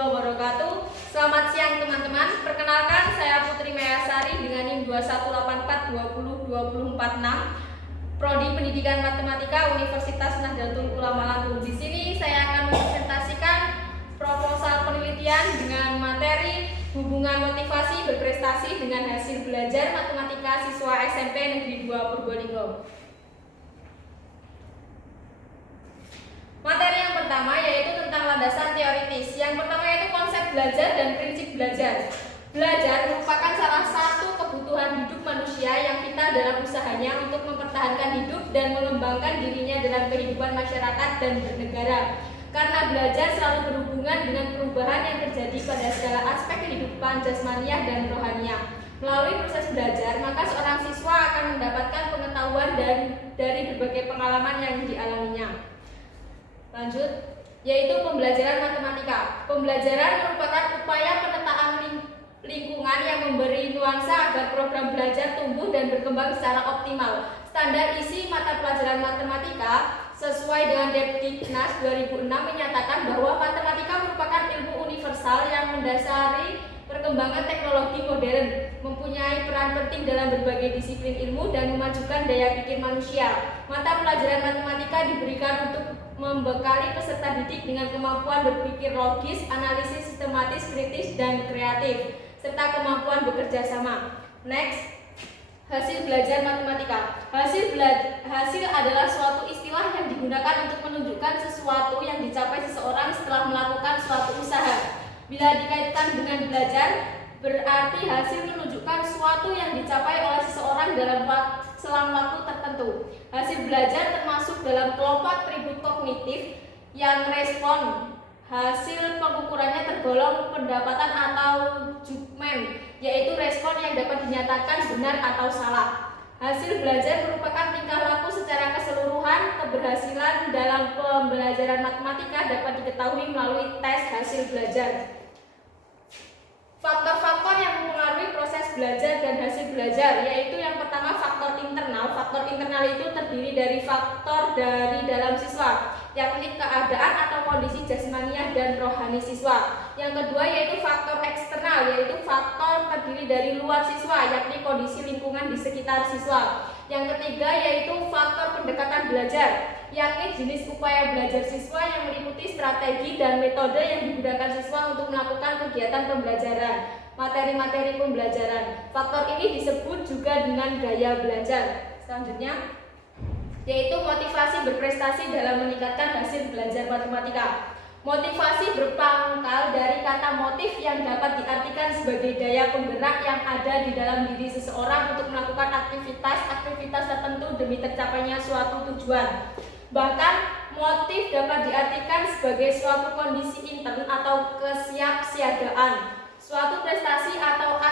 wabarakatuh. Selamat siang teman-teman. Perkenalkan, saya Putri Mayasari dengan NIM 2184202046, Prodi Pendidikan Matematika Universitas Nahdlatul Ulama Lampung. Di sini saya akan mempresentasikan proposal penelitian dengan materi hubungan motivasi berprestasi dengan hasil belajar matematika siswa SMP Negeri 2 Purbolinggo. Materi yang pertama yaitu tentang landasan teoritis. Yang pertama yaitu konsep belajar dan prinsip belajar. Belajar merupakan salah satu kebutuhan hidup manusia yang vital dalam usahanya untuk mempertahankan hidup dan mengembangkan dirinya dalam kehidupan masyarakat dan bernegara. Karena belajar selalu berhubungan dengan perubahan yang terjadi pada segala aspek kehidupan jasmaniah dan rohaniah. Melalui proses belajar, maka seorang siswa akan mendapatkan pengetahuan dari berbagai pengalaman yang dialaminya. Lanjut, yaitu pembelajaran matematika. Pembelajaran merupakan upaya penataan lingkungan yang memberi nuansa agar program belajar tumbuh dan berkembang secara optimal. Standar isi mata pelajaran matematika sesuai dengan Depdiknas 2006 menyatakan bahwa matematika merupakan ilmu universal yang mendasari perkembangan teknologi modern, mempunyai peran penting dalam berbagai disiplin ilmu dan memajukan daya pikir manusia. Mata pelajaran matematika diberikan untuk membekali peserta didik dengan kemampuan berpikir logis, analisis sistematis, kritis, dan kreatif, serta kemampuan bekerja sama. Next, hasil belajar matematika. Hasil adalah suatu istilah yang digunakan untuk menunjukkan sesuatu yang dicapai seseorang setelah melakukan suatu usaha. Bila dikaitkan dengan belajar, berarti hasil menunjukkan suatu yang dicapai oleh seseorang dalam selang waktu tertentu. Hasil belajar termasuk dalam kelompok atribut kognitif yang respon. Hasil pengukurannya tergolong pendapatan atau judgement, yaitu respon yang dapat dinyatakan benar atau salah. Hasil belajar merupakan tingkah laku secara keseluruhan. Keberhasilan dalam pembelajaran matematika dapat diketahui melalui tes hasil belajar. Faktor-faktor yang mempengaruhi proses belajar dan hasil belajar, yaitu yang pertama faktor internal. Faktor internal itu terdiri dari faktor dari dalam siswa, yakni keadaan atau kondisi jasmaniah dan rohani siswa. Yang kedua yaitu faktor eksternal, yaitu faktor terdiri dari luar siswa, yakni kondisi lingkungan di sekitar siswa. Yang ketiga yaitu faktor pendekatan belajar, yakni jenis upaya belajar siswa yang meliputi strategi dan metode yang digunakan siswa untuk melakukan kegiatan pembelajaran, materi-materi pembelajaran. Faktor ini disebut juga dengan gaya belajar. Selanjutnya yaitu motivasi berprestasi dalam meningkatkan hasil belajar matematika. Motivasi berpangkal dari kata motif yang dapat diartikan sebagai daya penggerak yang ada di dalam diri seseorang untuk melakukan aktivitas tertentu demi tercapainya suatu tujuan. Bahkan motif dapat diartikan sebagai suatu kondisi intern atau kesiapsiagaan, suatu prestasi atau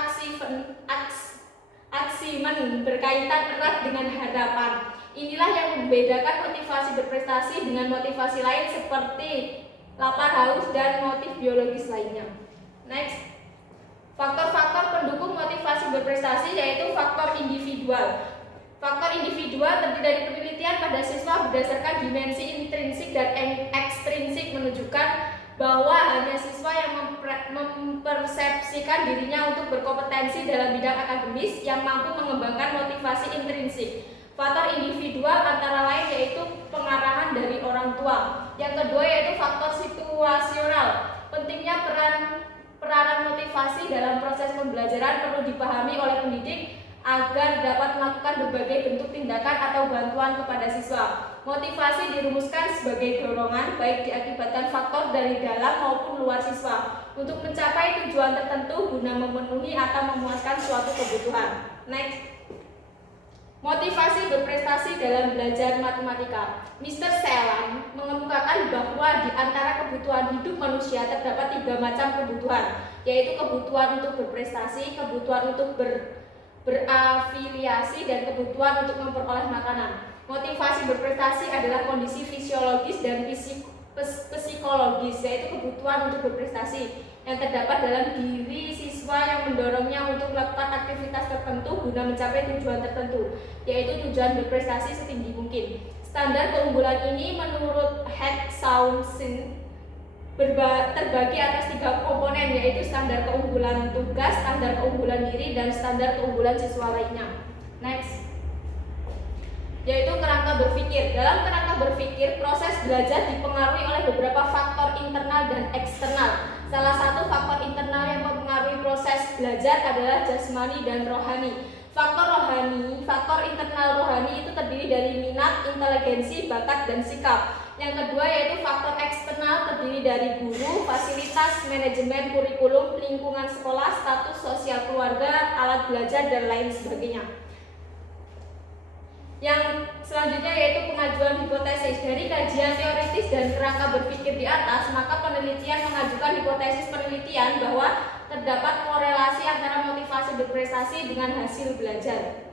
aksimen berkaitan erat dengan harapan. Inilah yang membedakan motivasi berprestasi dengan motivasi lain seperti lapar, haus, dan motif biologis lainnya. Next, faktor-faktor pendukung motivasi berprestasi yaitu faktor individual. Faktor individual terdiri dari penelitian pada siswa berdasarkan dimensi intrinsik dan ekstrinsik menunjukkan bahwa hanya siswa yang mempersepsikan dirinya untuk berkompetensi dalam bidang akademis yang mampu mengembangkan motivasi intrinsik. Faktor individual antara lain yaitu pengarahan dari orang tua. Yang kedua yaitu faktor situasional. Pentingnya peranan motivasi dalam proses pembelajaran perlu dipahami oleh pendidik agar dapat melakukan berbagai bentuk tindakan atau bantuan kepada siswa. Motivasi dirumuskan sebagai dorongan baik diakibatkan faktor dari dalam maupun luar siswa untuk mencapai tujuan tertentu guna memenuhi atau memuaskan suatu kebutuhan. Next, motivasi berprestasi dalam belajar matematika. Mr. Celan mengemukakan bahwa di antara kebutuhan hidup manusia terdapat 3 macam kebutuhan, yaitu kebutuhan untuk berprestasi, kebutuhan untuk berafiliasi, dan kebutuhan untuk memperoleh makanan. Motivasi berprestasi adalah kondisi fisiologis dan psikologis, yaitu kebutuhan untuk berprestasi yang terdapat dalam diri siswa yang mendorongnya untuk melakukan aktivitas tertentu guna mencapai tujuan tertentu, yaitu tujuan berprestasi setinggi mungkin. Standar keunggulan ini menurut Heck Saunsin terbagi atas 3 komponen, yaitu standar keunggulan tugas, standar keunggulan diri, dan standar keunggulan siswa lainnya. Next, yaitu kerangka berpikir. Dalam kerangka berpikir, proses belajar dipengaruhi oleh beberapa faktor internal dan eksternal. Salah satu faktor internal yang mempengaruhi proses belajar adalah jasmani dan rohani. Faktor internal rohani itu terdiri dari minat, inteligensi, bakat, dan sikap. Yang kedua yaitu faktor eksternal terdiri dari guru, fasilitas, manajemen, kurikulum, lingkungan sekolah, status sosial keluarga, alat belajar, dan lain sebagainya. Yang selanjutnya yaitu pengajuan hipotesis. Dari kajian teoritis dan kerangka berpikir di atas, maka penelitian mengajukan hipotesis penelitian bahwa terdapat korelasi antara motivasi berprestasi dengan hasil belajar.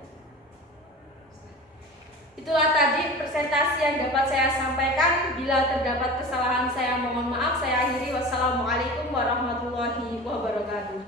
Itulah tadi presentasi yang dapat saya sampaikan. Bila terdapat kesalahan saya mohon maaf. Saya akhiri. Wassalamualaikum warahmatullahi wabarakatuh.